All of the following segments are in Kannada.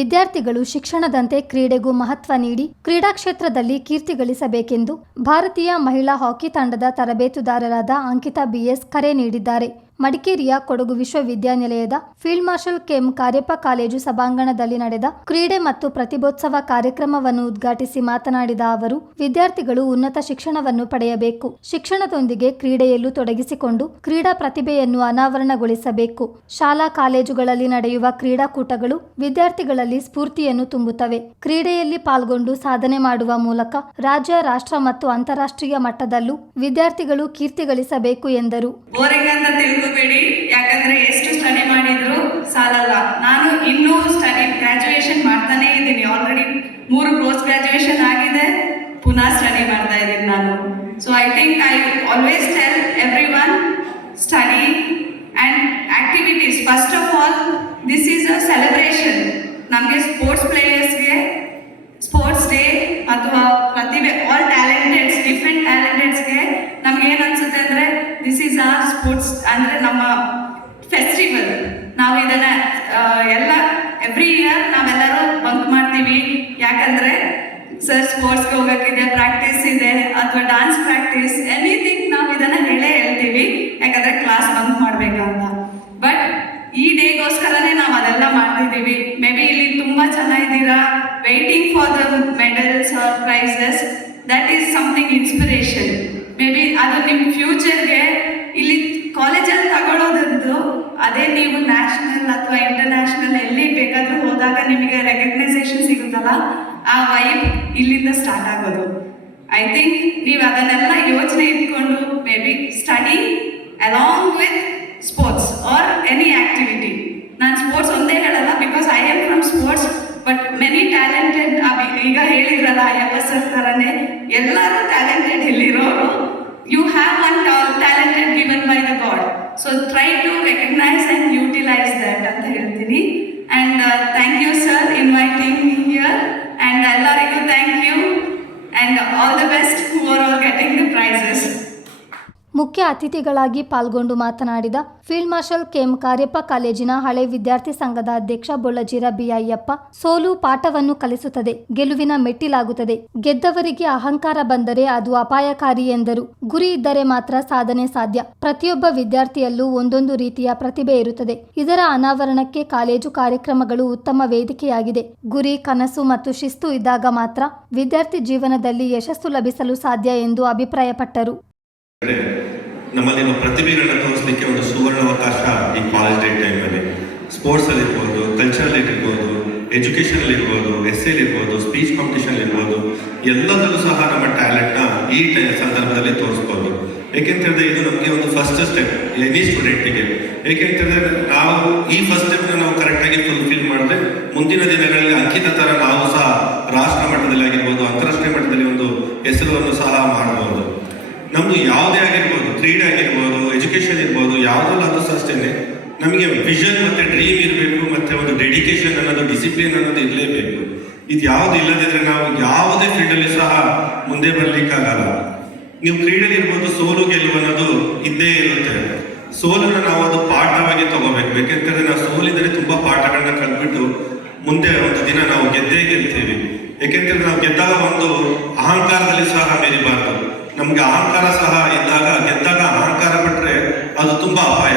ವಿದ್ಯಾರ್ಥಿಗಳು ಶಿಕ್ಷಣದಂತೆ ಕ್ರೀಡೆಗೂ ಮಹತ್ವ ನೀಡಿ ಕ್ರೀಡಾ ಕ್ಷೇತ್ರದಲ್ಲಿ ಕೀರ್ತಿ ಗಳಿಸಬೇಕೆಂದು ಭಾರತೀಯ ಮಹಿಳಾ ಹಾಕಿ ತಂಡದ ತರಬೇತುದಾರರಾದ ಅಂಕಿತಾ BS ಕರೆ ನೀಡಿದ್ದಾರೆ. ಮಡಿಕೇರಿಯ ಕೊಡಗು ವಿಶ್ವವಿದ್ಯಾನಿಲಯದ field marshal KM Cariappa college ಸಭಾಂಗಣದಲ್ಲಿ ನಡೆದ ಕ್ರೀಡೆ ಮತ್ತು ಪ್ರತಿಭೋತ್ಸವ ಕಾರ್ಯಕ್ರಮವನ್ನು ಉದ್ಘಾಟಿಸಿ ಮಾತನಾಡಿದ ಅವರು, ವಿದ್ಯಾರ್ಥಿಗಳು ಉನ್ನತ ಶಿಕ್ಷಣವನ್ನು ಪಡೆಯಬೇಕು. ಶಿಕ್ಷಣದೊಂದಿಗೆ ಕ್ರೀಡೆಯಲ್ಲೂ ತೊಡಗಿಸಿಕೊಂಡು ಕ್ರೀಡಾ ಪ್ರತಿಭೆಯನ್ನು ಅನಾವರಣಗೊಳಿಸಬೇಕು. ಶಾಲಾ ಕಾಲೇಜುಗಳಲ್ಲಿ ನಡೆಯುವ ಕ್ರೀಡಾಕೂಟಗಳು ವಿದ್ಯಾರ್ಥಿಗಳಲ್ಲಿ ಸ್ಫೂರ್ತಿಯನ್ನು ತುಂಬುತ್ತವೆ. ಕ್ರೀಡೆಯಲ್ಲಿ ಪಾಲ್ಗೊಂಡು ಸಾಧನೆ ಮಾಡುವ ಮೂಲಕ ರಾಜ್ಯ, ರಾಷ್ಟ್ರ ಮತ್ತು ಅಂತಾರಾಷ್ಟ್ರೀಯ ಮಟ್ಟದಲ್ಲೂ ವಿದ್ಯಾರ್ಥಿಗಳು ಕೀರ್ತಿ ಗಳಿಸಬೇಕು ಎಂದರು. ಯಾಕಂದ್ರೆ ಎಷ್ಟು ಸ್ಟಡಿ ಮಾಡಿದ್ರು ಸಾಲಲ್ಲ. ನಾನು ಇನ್ನೂ ಗ್ರಾಜುಯೇಷನ್ ಮಾಡ್ತಾನೆ ಇದ್ದೀನಿ. ಆಲ್ರೆಡಿ 3 ಪೋಸ್ಟ್ ಗ್ರಾಜುಯೇಷನ್ ಆಗಿದೆ, ಪುನಃ ಸ್ಟಡಿ ಮಾಡ್ತಾ ಇದ್ದೀನಿ ನಾನು. So I think I always tell everyone, study and activities. First of all, this is a celebration. ನಮಗೆ ಸ್ಪೋರ್ಟ್ಸ್ ಪ್ಲೇಯರ್ಸ್ಗೆ ಸ್ಪೋರ್ಟ್ಸ್ ಡೇ ಅಥವಾ ಪ್ರತಿಭೆ, ಆಲ್ ಟ್ಯಾಲೆಂಟೆಡ್ಸ್, ಡಿಫ್ರೆಂಟ್ ಟ್ಯಾಲೆಂಟೆಡ್ಸ್ಗೆ ನಮ್ಗೆ ಏನು ಅನ್ಸುತ್ತೆ ಅಂದರೆ, ದಿಸ್ ಈಸ್ ಆರ್ ಸ್ಪೋರ್ಟ್ಸ್ ಅಂದರೆ ನಮ್ಮ ಫೆಸ್ಟಿವಲ್. ನಾವು ಇದನ್ನ ಎಲ್ಲ ಎವ್ರಿ ಇಯರ್ ನಾವೆಲ್ಲರೂ ಬಂಕ್ ಮಾಡ್ತೀವಿ. ಯಾಕಂದರೆ ಸರ್ ಸ್ಪೋರ್ಟ್ಸ್ಗೆ ಹೋಗೋಕ್ಕಿದೆ, ಪ್ರಾಕ್ಟೀಸ್ ಇದೆ, ಅಥವಾ ಡಾನ್ಸ್ ಪ್ರಾಕ್ಟೀಸ್, ಎನಿಥಿಂಗ್ ನಾವು ಇದನ್ನು ಹೇಳ್ತೀವಿ. ಯಾಕಂದರೆ ಕ್ಲಾಸ್ ಬಂಕ್ ಮಾಡಬೇಕಂತ. ಬಟ್ ಈ ಡೇಗೋಸ್ಕರನೇ ನಾವು ಅದೆಲ್ಲ ಮಾಡ್ತಿದ್ದೀವಿ. ಮೇ ಬಿ ಇಲ್ಲಿ ತುಂಬ ಜನ ಇದ್ದೀರಾ, waiting for the medals or prizes. That is something inspiration. Maybe ಅದು ನಿಮ್ಮ ಫ್ಯೂಚರ್ಗೆ ಇಲ್ಲಿ ಕಾಲೇಜಲ್ಲಿ ತಗೊಳ್ಳೋದದ್ದು, ಅದೇ ನೀವು ನ್ಯಾಷನಲ್ ಅಥವಾ ಇಂಟರ್ನ್ಯಾಷನಲ್ ಎಲ್ಲಿ ಬೇಕಾದರೂ ಹೋದಾಗ ನಿಮಗೆ ರೆಕಗ್ನೈಸೇಷನ್ ಸಿಗುತ್ತಲ್ಲ, ಆ ವೈಬ್ ಇಲ್ಲಿಂದ ಸ್ಟಾರ್ಟ್ ಆಗೋದು. ಐ ಥಿಂಕ್ ನೀವು ಅದನ್ನೆಲ್ಲ ಯೋಚನೆ ಇಟ್ಕೊಂಡು maybe study along with sports or any activity. ನಾನು ಸ್ಪೋರ್ಟ್ಸ್ ಒಂದೇ ಹೇಳಲ್ಲ, because I am from sports. But many talented, ಈಗ ಹೇಳಿದ್ರಲ್ಲ ಅಯ್ಯಪ್ಪ ಸರ್ ಥರನೇ ಎಲ್ಲರೂ ಟ್ಯಾಲೆಂಟೆಡ್ ಇಲ್ಲಿರೋರು. You have one talented given by the god. So try to recognise and utilise that ಅಂತ ಹೇಳ್ತೀನಿ. And thank you sir inviting here. And ಎಲ್ಲರಿಗೂ thank you and all the best who are all getting the prices. ಮುಖ್ಯ ಅತಿಥಿಗಳಾಗಿ ಪಾಲ್ಗೊಂಡು ಮಾತನಾಡಿದ ಫೀಲ್ಡ್ ಮಾರ್ಷಲ್ ಕೆಎಂ ಕಾರ್ಯಪ್ಪ ಕಾಲೇಜಿನ ಹಳೆ ವಿದ್ಯಾರ್ಥಿ ಸಂಘದ ಅಧ್ಯಕ್ಷ ಬೊಳ್ಳಜಿರ ಬಿ ಅಯ್ಯಪ್ಪ, ಸೋಲು ಪಾಠವನ್ನು ಕಲಿಸುತ್ತದೆ, ಗೆಲುವಿನ ಮೆಟ್ಟಿಲಾಗುತ್ತದೆ. ಗೆದ್ದವರಿಗೆ ಅಹಂಕಾರ ಬಂದರೆ ಅದು ಅಪಾಯಕಾರಿ ಎಂದರು. ಗುರಿ ಇದ್ದರೆ ಮಾತ್ರ ಸಾಧನೆ ಸಾಧ್ಯ. ಪ್ರತಿಯೊಬ್ಬ ವಿದ್ಯಾರ್ಥಿಯಲ್ಲೂ ಒಂದೊಂದು ರೀತಿಯ ಪ್ರತಿಭೆ ಇರುತ್ತದೆ. ಇದರ ಅನಾವರಣಕ್ಕೆ ಕಾಲೇಜು ಕಾರ್ಯಕ್ರಮಗಳು ಉತ್ತಮ ವೇದಿಕೆಯಾಗಿದೆ. ಗುರಿ, ಕನಸು ಮತ್ತು ಶಿಸ್ತು ಇದ್ದಾಗ ಮಾತ್ರ ವಿದ್ಯಾರ್ಥಿ ಜೀವನದಲ್ಲಿ ಯಶಸ್ಸು ಲಭಿಸಲು ಸಾಧ್ಯ ಎಂದು ಅಭಿಪ್ರಾಯಪಟ್ಟರು. ನಮ್ಮಲ್ಲಿರುವ ಪ್ರತಿಭೆಗಳನ್ನ ತೋರಿಸಲಿಕ್ಕೆ ಒಂದು ಸುವರ್ಣ ಅವಕಾಶ ಈ ಕಾಲೇಜ್ ಡೇ ಟೈಮಲ್ಲಿ. ಸ್ಪೋರ್ಟ್ಸಲ್ಲಿ ಇರ್ಬೋದು, ಕಲ್ಚರಲ್ಲಿ ಇರ್ಬೋದು, ಎಜುಕೇಷನಲ್ಲಿ ಇರ್ಬೋದು, ಎಸ್ಸೆಲಿ ಇರ್ಬೋದು, ಸ್ಪೀಚ್ ಕಾಂಪಿಟೇಷನ್ ಇರ್ಬೋದು, ಎಲ್ಲದರಲ್ಲೂ ಸಹ ನಮ್ಮ ಟ್ಯಾಲೆಂಟ್ನ ಈ ಸಂದರ್ಭದಲ್ಲಿ ತೋರಿಸ್ಬೋದು. ಏಕೆಂತಂದರೆ ಇದು ನಮಗೆ ಒಂದು ಫಸ್ಟ್ ಸ್ಟೆಪ್ ಎನಿ ಸ್ಟೂಡೆಂಟಿಗೆ. ಏಕೆಂತಂದರೆ ನಾವು ಈ ಫಸ್ಟ್ ಸ್ಟೆಪ್ನ ನಾವು ಕರೆಕ್ಟಾಗಿ ಫುಲ್ಫಿಲ್ ಮಾಡಿದ್ರೆ ಮುಂದಿನ ದಿನಗಳಲ್ಲಿ ಅಂಕಿತ ಥರ ನಾವು ಸಹ ರಾಷ್ಟ್ರ ಮಟ್ಟದಲ್ಲಿ ಆಗಿರ್ಬೋದು, ಅಂತಾರಾಷ್ಟ್ರೀಯ ಮಟ್ಟದಲ್ಲಿ ಒಂದು ಹೆಸರನ್ನು ಸಹ ಮಾಡ್ಬೋದು. ನಮ್ಮದು ಯಾವುದೇ ಆಗಿರ್ಬೋದು, ಕ್ರೀಡೆ ಆಗಿರ್ಬೋದು, ಎಜುಕೇಷನ್ ಇರ್ಬೋದು, ಯಾವುದಲ್ಲಾದ್ರೂ ಸಹ ಅಷ್ಟೇ ನಮಗೆ ವಿಷನ್ ಮತ್ತು ಡ್ರೀಮ್ ಇರಬೇಕು, ಮತ್ತು ಒಂದು ಡೆಡಿಕೇಶನ್ ಅನ್ನೋದು, ಡಿಸಿಪ್ಲಿನ್ ಅನ್ನೋದು ಇರಲೇಬೇಕು. ಇದು ಯಾವುದು ಇಲ್ಲದಿದ್ದರೆ ನಾವು ಯಾವುದೇ ಫೀಲ್ಡಲ್ಲಿ ಸಹ ಮುಂದೆ ಬರಲಿಕ್ಕಾಗಲ್ಲ. ನೀವು ಕ್ರೀಡೆಯಲ್ಲಿ ಇರ್ಬೋದು, ಸೋಲು ಗೆಲುವು ಅನ್ನೋದು ಇದ್ದೇ ಇರುತ್ತೆ. ಸೋಲನ್ನು ನಾವು ಅದು ಪಾಠವಾಗಿ ತಗೋಬೇಕು. ಯಾಕೆಂತಂದರೆ ನಾವು ಸೋಲಿದರೆ ತುಂಬ ಪಾಠಗಳನ್ನ ಕಲ್ತ್ಬಿಟ್ಟು ಮುಂದೆ ಒಂದು ದಿನ ನಾವು ಗೆದ್ದೇ ಗೆಲ್ತೀವಿ. ಏಕೆಂತಂದರೆ ನಾವು ಗೆದ್ದಾಗ ಒಂದು ಅಹಂಕಾರದಲ್ಲಿ ಸಹ ಮೆರಿಬಾರ್ದು. ನಮ್ಗೆ ಅಹಂಕಾರ ಸಹ ಇದ್ದಾಗ, ಗೆದ್ದಾಗ ಅಹಂಕಾರ ಪಟ್ಟರೆ ಅದು ತುಂಬಾ ಅಪಾಯ.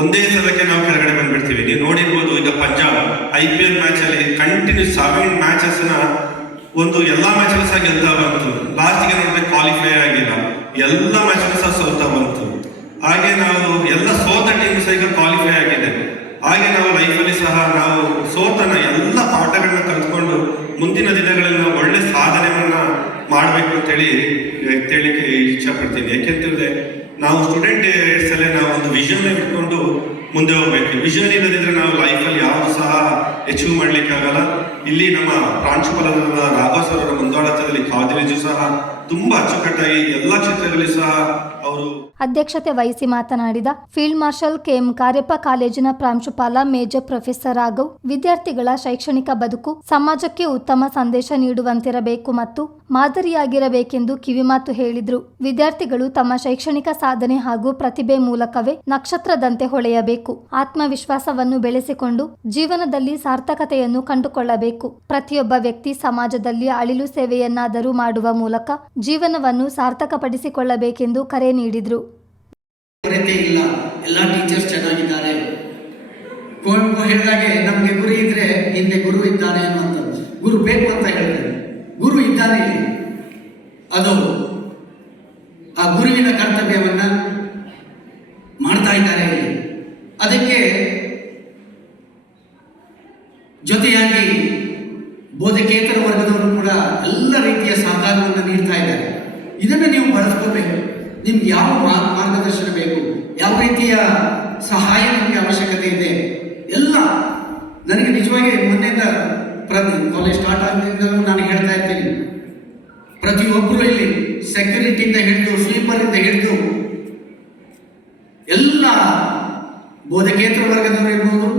ಒಂದೇ ಸಲಕ್ಕೆ ನಾವು ಕೆಳಗಡೆ ಬಂದ್ಬಿಡ್ತೀವಿ. ನೀವು ನೋಡಿರ್ಬೋದು, ಈಗ ಪಂಜಾಬ್ IPL ಮ್ಯಾಚಲ್ಲಿ ಕಂಟಿನ್ಯೂ 7 ಮ್ಯಾಚಸ್ನ ಒಂದು ಎಲ್ಲ ಮ್ಯಾಚಲ್ಲೂ ಸಹ ಗೆಲ್ತಾ ಬಂತು. ಲಾಸ್ಟಿಗೆ ನೋಡಿದ್ರೆ ಕ್ವಾಲಿಫೈ ಆಗಿಲ್ಲ, ಎಲ್ಲ ಮ್ಯಾಚಲ್ಲೂ ಸಹ ಸೋತಾ ಬಂತು. ಹಾಗೆ ನಾವು ಎಲ್ಲ ಸೋತ ಟೀಮ್ ಸಹ ಈಗ ಕ್ವಾಲಿಫೈ ಆಗಿದೆ. ಹಾಗೆ ನಾವು ಲೈಫಲ್ಲಿ ಸಹ ನಾವು ಸೋತನ ಎಲ್ಲ ಪಾಠಗಳನ್ನ ಕಲ್ತ್ಕೊಂಡು ಮುಂದಿನ ದಿನಗಳಲ್ಲಿ ನಾವು ಒಳ್ಳೆ ಸಾಧನೆಯನ್ನ ಮಾಡಬೇಕು ಅಂತೇಳಿ ಹೇಳಲಿಕ್ಕೆ ಇಚ್ಛಪಡ್ತೀನಿ. ಏಕೆಂತಂದರೆ ನಾವು ಸ್ಟೂಡೆಂಟ್ ಡೇಸಲ್ಲೇ ನಾವು ಒಂದು ವಿಷನ್ ಇಟ್ಕೊಂಡು ಮುಂದೆ ಹೋಗ್ಬೇಕು. ವಿಷನ್ ಇಲ್ಲದಿದ್ದರೆ ನಾವು ಲೈಫಲ್ಲಿ ಯಾವುದು ಸಹ ಅಚೀವ್ ಮಾಡಲಿಕ್ಕಾಗಲ್ಲ. ಇಲ್ಲಿ ನಮ್ಮ ಪ್ರಾಂಶುಪಾಲರಾದ ರಾಘವ್ ಸರ್ ಅವರ ಮುಂದಾಳತ್ವದಲ್ಲಿ ಕಾಲೇಜು ಸಹ ತುಂಬ ಅಚ್ಚುಕಟ್ಟಾಗಿ ಎಲ್ಲ ಕ್ಷೇತ್ರಗಳಲ್ಲಿ ಸಹ ಅವರು ಅಧ್ಯಕ್ಷತೆ ವಹಿಸಿ ಮಾತನಾಡಿದ ಫೀಲ್ಡ್ ಮಾರ್ಷಲ್ ಕೆಎಂ ಕಾರ್ಯಪ್ಪ, ಕಾಲೇಜಿನ ಪ್ರಾಂಶುಪಾಲ ಮೇಜರ್ ಪ್ರೊಫೆಸರ್ ರಾಘವ್, ವಿದ್ಯಾರ್ಥಿಗಳ ಶೈಕ್ಷಣಿಕ ಬದುಕು ಸಮಾಜಕ್ಕೆ ಉತ್ತಮ ಸಂದೇಶ ನೀಡುವಂತಿರಬೇಕು ಮತ್ತು ಮಾದರಿಯಾಗಿರಬೇಕೆಂದು ಕಿವಿಮಾತು ಹೇಳಿದ್ರು. ವಿದ್ಯಾರ್ಥಿಗಳು ತಮ್ಮ ಶೈಕ್ಷಣಿಕ ಸಾಧನೆ ಹಾಗೂ ಪ್ರತಿಭೆ ಮೂಲಕವೇ ನಕ್ಷತ್ರದಂತೆ ಹೊಳೆಯಬೇಕು. ಆತ್ಮವಿಶ್ವಾಸವನ್ನು ಬೆಳೆಸಿಕೊಂಡು ಜೀವನದಲ್ಲಿ ಸಾರ್ಥಕತೆಯನ್ನು ಕಂಡುಕೊಳ್ಳಬೇಕು. ಪ್ರತಿಯೊಬ್ಬ ವ್ಯಕ್ತಿ ಸಮಾಜದಲ್ಲಿ ಅಳಿಲು ಸೇವೆಯನ್ನಾದರೂ ಮಾಡುವ ಮೂಲಕ ಜೀವನವನ್ನು ಸಾರ್ಥಕಪಡಿಸಿಕೊಳ್ಳಬೇಕೆಂದು ಕರೆ ನೀಡಿದ್ರು. ಕೊರತೆ ಇಲ್ಲ, ಎಲ್ಲ ಟೀಚರ್ಸ್ ಚೆನ್ನಾಗಿದ್ದಾರೆ. ಕುವೆಂಪು ಹೇಳಿದಾಗೆ ನಮಗೆ ಗುರು ಇದ್ರೆ ಹಿಂದೆ ಗುರು ಇದ್ದಾನೆ ಅನ್ನುವಂಥದ್ದು. ಗುರು ಬೇಕು ಅಂತ ಹೇಳ್ತಾರೆ, ಗುರು ಇದ್ದಾನೆ ಇಲ್ಲಿ. ಅದು ಆ ಗುರುವಿನ ಕರ್ತವ್ಯವನ್ನ ಮಾಡ್ತಾ ಇದ್ದಾರೆ ಇಲ್ಲಿ. ಅದಕ್ಕೆ ಜೊತೆಯಾಗಿ ಬೋಧಕೇತರ ವರ್ಗದವರು ಕೂಡ ಎಲ್ಲ ರೀತಿಯ ಸಹಕಾರವನ್ನು ನೀಡ್ತಾ ಇದ್ದಾರೆ. ಇದನ್ನು ನೀವು ಬಳಸ್ಕೋಬೇಕು. ನಿಮ್ಗೆ ಯಾವ ಮಾರ್ಗದರ್ಶನ ಬೇಕು, ಯಾವ ರೀತಿಯ ಸಹಾಯ ನಿಮಗೆ ಅವಶ್ಯಕತೆ ಇದೆ, ಎಲ್ಲ ನನಗೆ ನಿಜವಾಗಿ ಮೊನ್ನೆಯಿಂದ ಕಾಲೇಜ್ ಸ್ಟಾರ್ಟ್ ಆಗಿದ್ದಾಗಲೂ ನಾನು ಹೇಳ್ತಾ ಇರ್ತೀನಿ, ಪ್ರತಿಯೊಬ್ಬರು ಇಲ್ಲಿ ಸೆಕ್ಯೂರಿಟಿಯಿಂದ ಹಿಡಿದು ಸ್ವೀಪರಿಂದ ಹಿಡಿದು ಎಲ್ಲ ಬೋಧಕೇತರ ವರ್ಗದವರು ಇರ್ಬೋದು,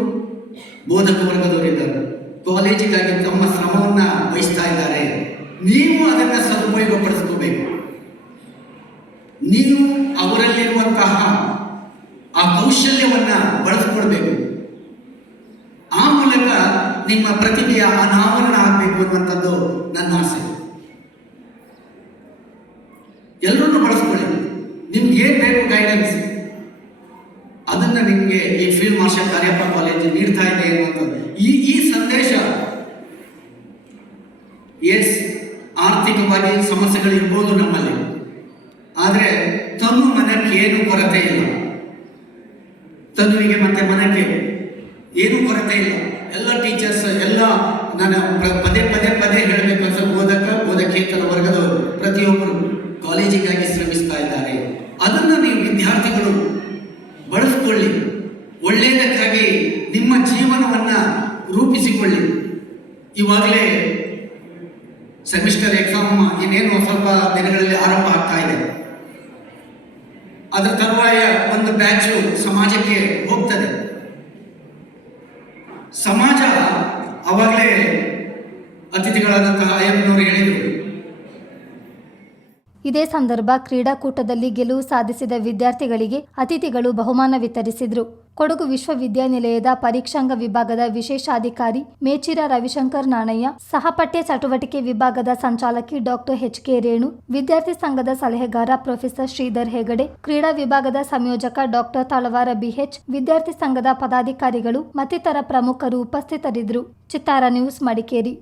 ಬೋಧಕ ವರ್ಗದವರು ಇದ್ದಾರೆ, ಕಾಲೇಜಿಗಾಗಿ ತಮ್ಮ ಶ್ರಮವನ್ನ ವಹಿಸ್ತಾ ಇದ್ದಾರೆ. ನೀವು ಅದನ್ನು ಸದುಪಯೋಗಪಡಿಸ್ಕೋಬೇಕು. ನೀವು ಅವರಲ್ಲಿರುವಂತಹ ಆ ಕೌಶಲ್ಯವನ್ನ ಬಳಸ್ಕೊಳ್ಬೇಕು. ಆ ಮೂಲಕ ನಿಮ್ಮ ಪ್ರತಿಭೆಯ ಅನಾವರಣ ಆಗಬೇಕು ಅನ್ನುವಂಥದ್ದು ನನ್ನ ಆಸೆ. ಎಲ್ಲರನ್ನು ಬಳಸ್ಕೊಳ್ಳಿ. ನಿಮ್ಗೆ ಏನ್ ಬೇಕು ಗೈಡೆನ್ಸ್, ಅದನ್ನ ನಿಮಗೆ ಈ ಫೀಲ್ಡ್ ಮಾರ್ಷಲ್ ಕಾರ್ಯಪ್ಪ ಕಾಲೇಜ್ ನೀಡ್ತಾ ಇದೆ ಅನ್ನುವಂಥದ್ದು. ಈ ಸಂದೇಶ, ಎಸ್ ಆರ್ಥಿಕವಾಗಿ ಸಮಸ್ಯೆಗಳಿರ್ಬೋದು ನಮ್ಮಲ್ಲಿ, ಆದರೆ ತನು ಮನಕ್ಕೆ ಏನು ಕೊರತೆ ಇಲ್ಲ. ತನುವಿಗೆ ಮತ್ತೆ ಮನಕ್ಕೆ ಏನು ಕೊರತೆ ಇಲ್ಲ. ಎಲ್ಲ ಟೀಚರ್ಸ್, ಎಲ್ಲ ನಾನು ಪದೇ ಪದೇ ಪದೇ ಹೇಳಬೇಕು ಅಂತ, ಬೋಧಕೇತರ ವರ್ಗದವರು ಪ್ರತಿಯೊಬ್ಬರು ಕಾಲೇಜಿಗಾಗಿ ಶ್ರಮಿಸ್ತಾ ಇದ್ದಾರೆ. ಅದನ್ನು ನೀವು ವಿದ್ಯಾರ್ಥಿಗಳು ಬಳಸ್ಕೊಳ್ಳಿ. ಒಳ್ಳೆಯದಕ್ಕಾಗಿ ನಿಮ್ಮ ಜೀವನವನ್ನ ರೂಪಿಸಿಕೊಳ್ಳಿ. ಇವಾಗಲೇ ಸೆಮಿಸ್ಟರ್ ಎಕ್ಸಾಮ್ ಇನ್ನೇನು ಸ್ವಲ್ಪ ದಿನಗಳಲ್ಲಿ ಆರಂಭ ಆಗ್ತಾ ಇದೆ. ಅದರ ತರುವಾಯ ಒಂದು ಬ್ಯಾಚು ಸಮಾಜಕ್ಕೆ ಹೋಗ್ತದೆ. ಸಮಾಜ ಅವಾಗಲೇ ಅತಿಥಿಗಳಾದಂತಹ ಅಯ್ಯಪ್ಪನವರು ಹೇಳಿದರು. ಇದೇ ಸಂದರ್ಭ ಕ್ರೀಡಾಕೂಟದಲ್ಲಿ ಗೆಲುವು ಸಾಧಿಸಿದ ವಿದ್ಯಾರ್ಥಿಗಳಿಗೆ ಅತಿಥಿಗಳು ಬಹುಮಾನ ವಿತರಿಸಿದರು. ಕೊಡಗು ವಿಶ್ವವಿದ್ಯಾನಿಲಯದ ಪರೀಕ್ಷಾಂಗ ವಿಭಾಗದ ವಿಶೇಷಾಧಿಕಾರಿ ಮೇಚಿರ ರವಿಶಂಕರ್ ನಾಣಯ್ಯ, ಸಹಪಠ್ಯ ಚಟುವಟಿಕೆ ವಿಭಾಗದ ಸಂಚಾಲಕಿ ಡಾಕ್ಟರ್ ಎಚ್.ಕೆ. ರೇಣು, ವಿದ್ಯಾರ್ಥಿ ಸಂಘದ ಸಲಹೆಗಾರ ಪ್ರೊಫೆಸರ್ ಶ್ರೀಧರ್ ಹೆಗಡೆ, ಕ್ರೀಡಾ ವಿಭಾಗದ ಸಂಯೋಜಕ ಡಾಕ್ಟರ್ ತಳವಾರ ಬಿಎಚ್, ವಿದ್ಯಾರ್ಥಿ ಸಂಘದ ಪದಾಧಿಕಾರಿಗಳು ಮತ್ತಿತರ ಪ್ರಮುಖರು ಉಪಸ್ಥಿತರಿದ್ದರು. ಚಿತ್ತಾರ ನ್ಯೂಸ್, ಮಡಿಕೇರಿ.